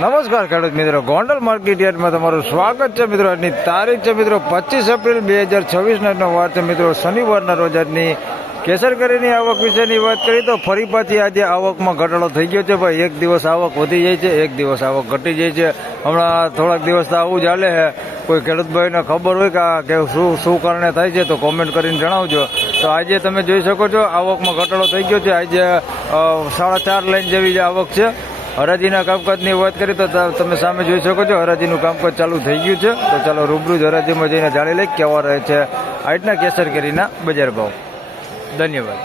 નમસ્કાર ખેડૂત મિત્રો, ગોંડલ માર્કેટ યાર્ડમાં તમારું સ્વાગત છે મિત્રો. આજની તારીખ છે મિત્રો 25 એપ્રિલ 2026 વાર છે મિત્રો, શનિવારના રોજ. આજની કેસર કેરીની આવક વિશેની વાત કરીએ તો ફરી પાછી આજે આવકમાં ઘટાડો થઈ ગયો છે ભાઈ. એક દિવસ આવક વધી જાય છે, એક દિવસ આવક ઘટી જાય છે. હમણાં થોડાક દિવસ તો આવું ચાલે છે. કોઈ ખેડૂતભાઈને ખબર હોય કે શું કારણે થાય છે તો કોમેન્ટ કરીને જણાવજો. તો આજે તમે જોઈ શકો છો આવકમાં ઘટાડો થઈ ગયો છે. આજે 4.5 લાઈન જેવી આવક છે. હરાજીના કામકાજની વાત કરીએ તો તમે સામે જોઈ શકો છો હરાજીનું કામકાજ ચાલુ થઈ ગયું છે. તો ચાલો રૂબરૂ જ હરાજીમાં જઈને જાણી લઈ કેવા રહે છે આજના કેસર કેરીના બજાર ભાવ. ધન્યવાદ.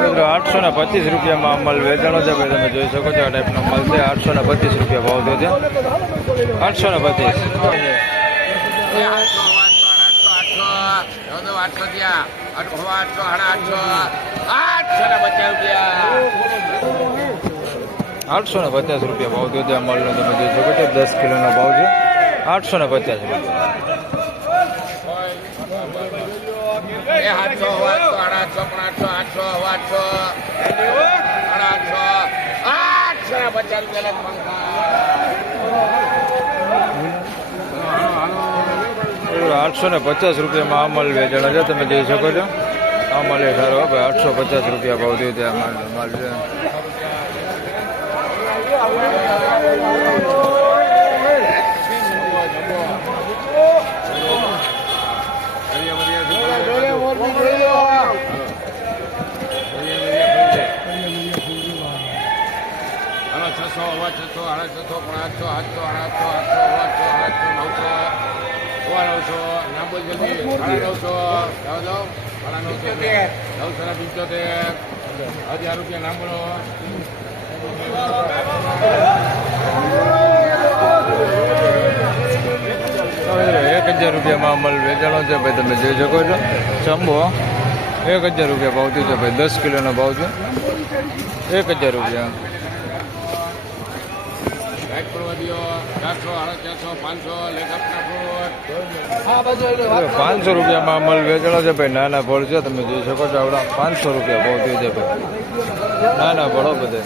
મિત્રો 825 રૂપિયામાં અમલ વેચાણો છે ભાઈ. તમે જોઈ શકો છો આ ટાઈપનો અમલ છે. 825 રૂપિયા ભાવ થયો છે. 825. 850 રૂપિયા ભાવ થયો છે અમલનો. તમે જોઈ શકો છો 10 કિલોનો ભાવ છે. 850 રૂપિયા. 850 રૂપિયામાં અમલ વેચાણો છે. તમે જોઈ શકો છો અમલ એ સારો ભાઈ. 850 રૂપિયા ભાવ થયો છે માલ છે. રૂપિયામાં અમલ વેચાણો છે ભાઈ. તમે જોઈ શકો છો ચંબો 1000 રૂપિયા ભાવ થયો છે ભાઈ. 10 કિલોનો ભાવ છે. 1000 રૂપિયા. 500 રૂપિયામાં અમલ વેચાણો છે ભાઈ. નાના ફળ છે. તમે જોઈ શકો છો આવડા 500 રૂપિયા ભાવ થયો છે ભાઈ. નાના ફળો બધે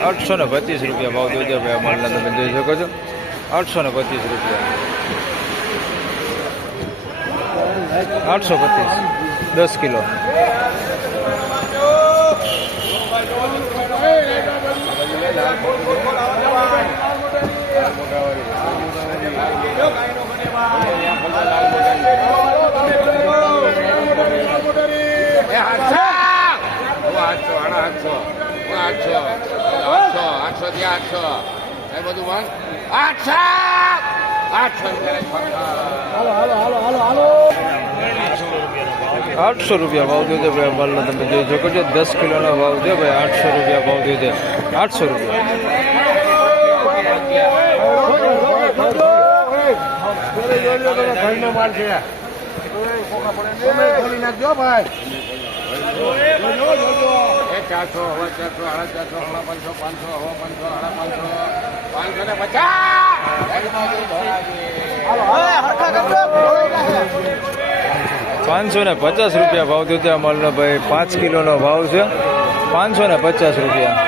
825 રૂપિયા ભાવ થયો છે ભાઈ અમલના. તમે જોઈ શકો છો 825 રૂપિયા. 825 10 કિલો. 800 રૂપિયા ભાવ થયો છે ભાઈ અમલનો. તમે જોઈ શકો છો 10 કિલોનો ભાવ છે ભાઈ. 800 રૂપિયા ભાવ થયો છે. 800 રૂપિયા. 550 રૂપિયા ભાવ થયો છે અમલનો ભાઈ. 5 કિલોનો ભાવ છે. 550 રૂપિયા.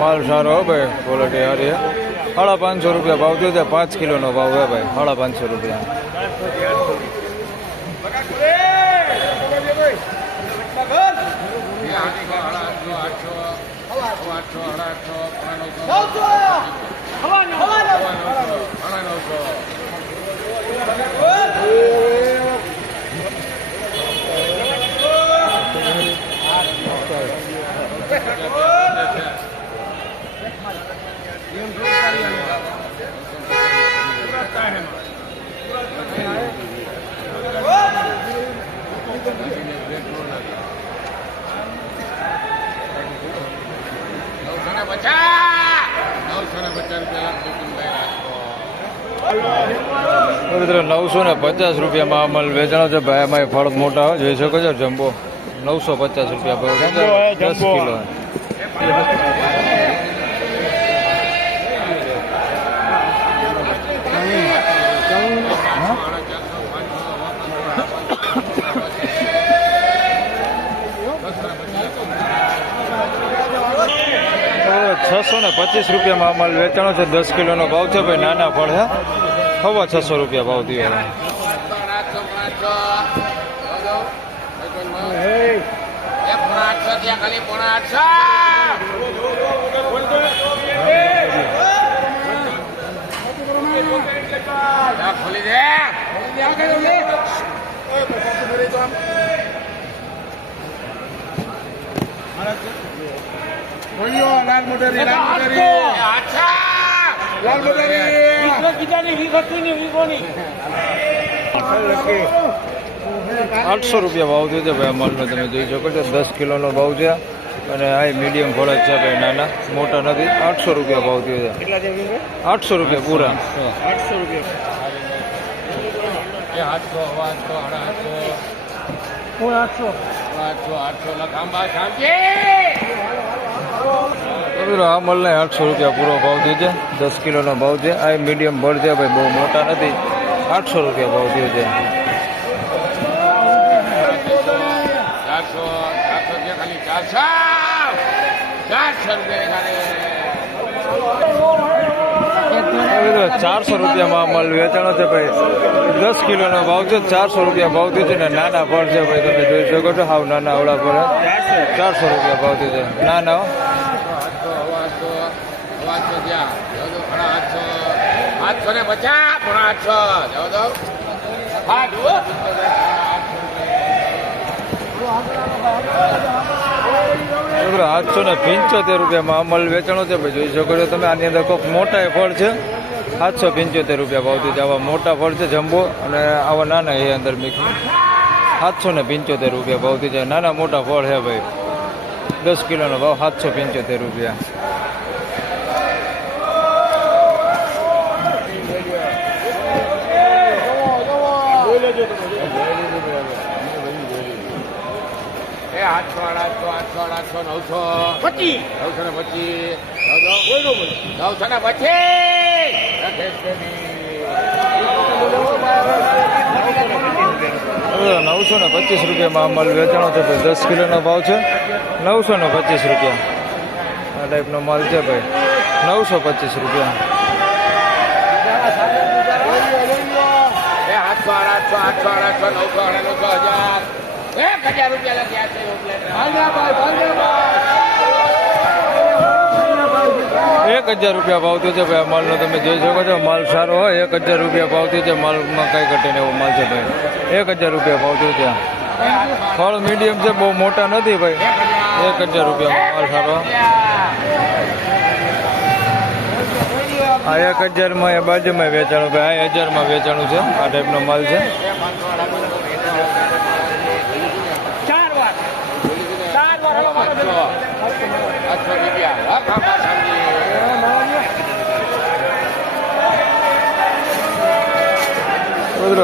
માલ સારો ભાઈ, ક્વોલિટી સારી. 550 રૂપિયા ભાવ થયો છે. 5 કિલોનો ભાવ છે ભાઈ. 550 રૂપિયા. 950 રૂપિયામાં અમલ વેચાણો છે ભાઈ. એમાં ફળ મોટા જોઈ શકો છો જમ્બો 950 રૂપિયા ભાવ છે. જમ્બો હે, 10 જમ્બો. કિલો ₹625 માલ વેચાણો છે. 10 કિલોનો ભાવ છે ભાઈ. નાના ફળ છે. 625 રૂપિયા ભાવ થયો. ખોલી દે લાલ મોટરી લાલ મોટરી 800 રૂપિયા ભાવ થયો છે ભાઈ. માલનો તમે જોઈ શકો છો. 10 કિલોનો ભાવ છે અને આ મીડિયમ ફળ જ છે ભાઈ. નાના મોટા નથી. 800 રૂપિયા ભાવ થયો છે. 800 રૂપિયા પૂરા. 800 રૂપિયા 800 લખાંબા આ મળને 800 રૂપિયા પૂરો ભાવ થયો છે. 10 કિલોનો ભાવ છે. આ મીડિયમ ફળ છે ભાઈ. બહુ મોટા નથી. 800 રૂપિયા ભાવ થયો છે. 400 રૂપિયામાં માલ વેચાણો છે ભાઈ. 10 કિલોનો ભાવ છે. 400 રૂપિયા ભાવ થયો છે ને નાના ફળ છે ભાઈ. તમે જોઈ શકો છો. હાવ નાના આવડા ફળ 400 રૂપિયા ભાવ થયો છે. નાના 775 રૂપિયામાં અમલ વેચાણો છે ભાઈ. જોઈ શકો છો તમે. આની અંદર કોઈક મોટા ફળ છે. 775 રૂપિયા ભાવ થયો છે. આવા મોટા ફળ છે જમ્બો અને આવા નાના એ અંદર મિક્સ. 775 રૂપિયા ભાવ થયો છે. નાના મોટા ફળ છે ભાઈ. 10 કિલોનો ભાવ 775 રૂપિયા. ₹925 રૂપિયામાં માલ વેચાણો છે ભાઈ. 10 કિલોનો ભાવ છે. 925 રૂપિયા. આ ટાઈપનો માલ છે ભાઈ. 925 રૂપિયા. 1000 રૂપિયા ભાવ થયો છે ભાઈ. આ માલનો તમે જોઈ શકો છો. માલ સારો હોય. 1000 રૂપિયા ભાવ થયો છે. માલમાં કઈ ઘટે ને એવો માલ છે ભાઈ. 1000 રૂપિયા ભાવ થયો છે. ફળ મીડિયમ છે. બહુ મોટા નથી ભાઈ. 1000 રૂપિયા માલ સારો. આ 1000માં એ બાજુમાં વેચાણું ભાઈ. આ 1000માં વેચાણું છે. આ ટાઈપનો માલ છે.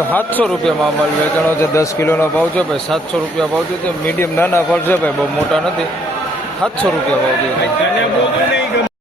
₹700 માલ વેચાણો છે. 10 કિલોનો ભાવ છે ભાઈ. 700 રૂપિયા ભાવ છે. મીડિયમ નાના ફળ છે ભાઈ. બહુ મોટા નથી. 700 રૂપિયા ભાવ છે.